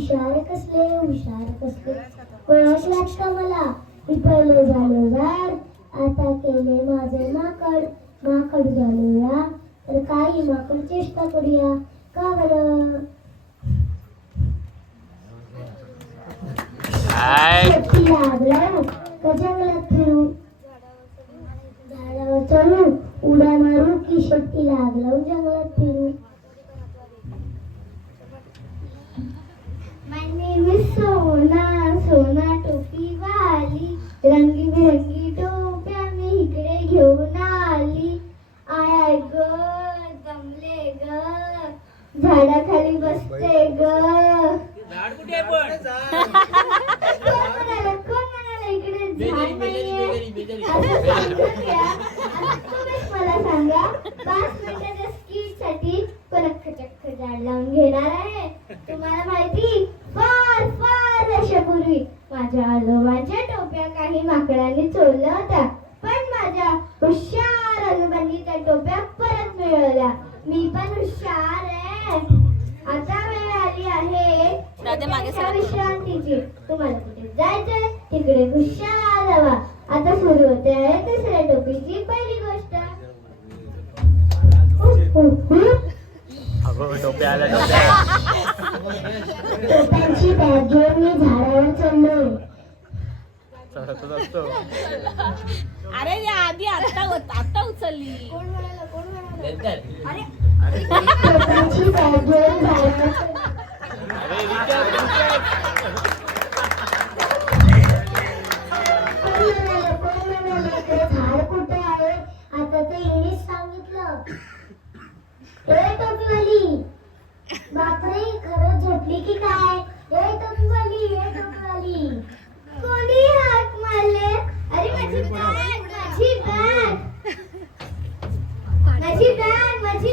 हुशार कसले ओळख लागतं मला. मी पहिले झालो झाड, आता केले माझे माकड झालो तर काही माकड चेष्टा करूया का बरं. लागलं का जंगलात फिरू, झाडावर चढू उड्या मारू की शेपटी लागलं जंगलात फिरू. My name is सोना टोपी वाली, रंगीबेरंगी टोप्या मी इकडे घेऊन आली. आय ग दमले ग, झाडाखाली बसते ग. कोण म्हणाला इकडे झाड नाहीये? मला सांगा 5 मिनिटाच्या स्किट साठी कोण चक्क झाड लावून घेणार आहे? तुम्हाला माहिती, फार वर्षापूर्वी माझ्या आजोबांच्या टोप्या काही माकडांनी चोरल्या होत्या, पण माझ्या हुशार आजोबांनी त्या टोप्या परत मिळवल्या. मी पण हुशार आहे. आता वेळ आली आहे विश्रांतीची. तुम्हाला कुठे जायचंय तिकडे हुशार राहा. आता सुरू होते आहे दुसऱ्या टोपीची पहिली गोष्ट. टोप्यांची बॅग घेऊन मी झाडावर चढलो. अरे आधी आता उचलली. टोप्यांची बॅग घेऊन झाडावर चढलो. झाड कुठे आहे? आता ते इंग्लिश सांगितलं. टोपीवाली, बापरे खरंच झोपली की काय? टोपीवाली कोणी हात मारले? अरे माझी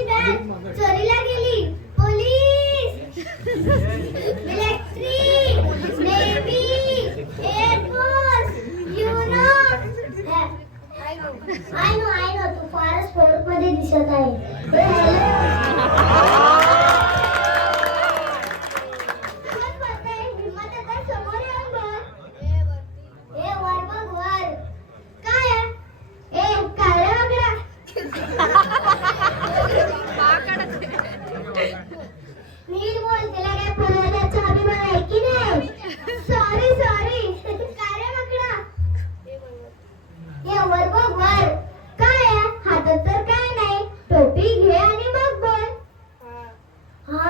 बॅग चोरीला गेली. Police, military, navy, air force, I know तू फारच फोर्ट मध्ये दिसत आहे. नीट बोल, त्याला काय पुराण्याचा अभिमान आहे की नाही? सॉरी काय रे माकडा? ये वर बघ वर. काय हातात तर काय नाही. टोपी घे आणि मग बोल. हा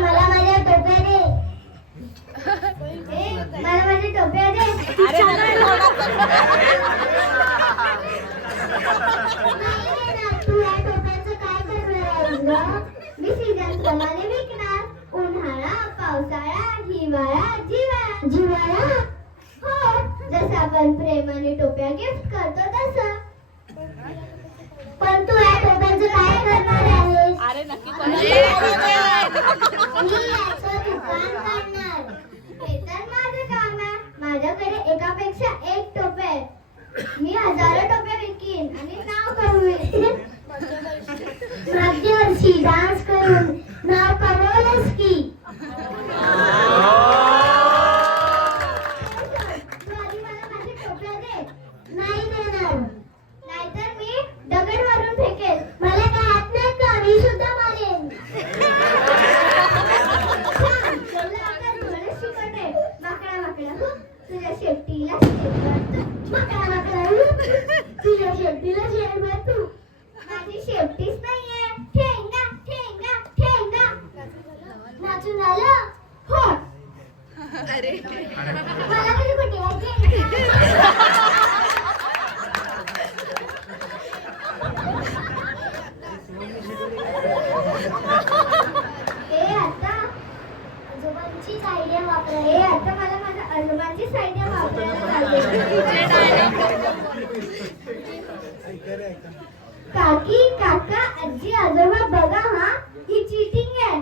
मला माझ्या टोप्या दे. तू या टोप्याचं काय करणार आहेस ग? मी सीझन प्रमाणे विकणार. उन्हाळा, पावसाळा, हिवाळा, जिवाळा. हो, जसं आपण प्रेमाने टोप्या गिफ्ट करतो तसं. पण तू या टोप्याचं काय करणार आहेस? अरे नक्की मी याचं दुकान काढणार. हे तर माझं काम आहे. माझ्याकडे एकापेक्षा एक टोपे आहेत. मी हजारो टोप्या विकीन आणि नाव कमवेन. मागच्या वर्षी डान्स करून नाव कमवलंस की. तू आधी मला माझी टोप्या दे. नाही देणार. नाहीतर मी दगड मारून फेकेल. मला काय हात नाही का? मी सुद्धा मारेन. तुझ्या शेपटीला शेप भर तू. माझी शेपटीच नाहीये. ठेंगा नाचून आलं. हो मला तरी कुठे आता आजोबांचीच आयडिया वापरा. आता मला माझ्या आजोबांचीच आयडिया वापरायला काकी काका आजी आजोबा बघा हा, ही चीटिंग आहे.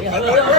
हे हळूहळू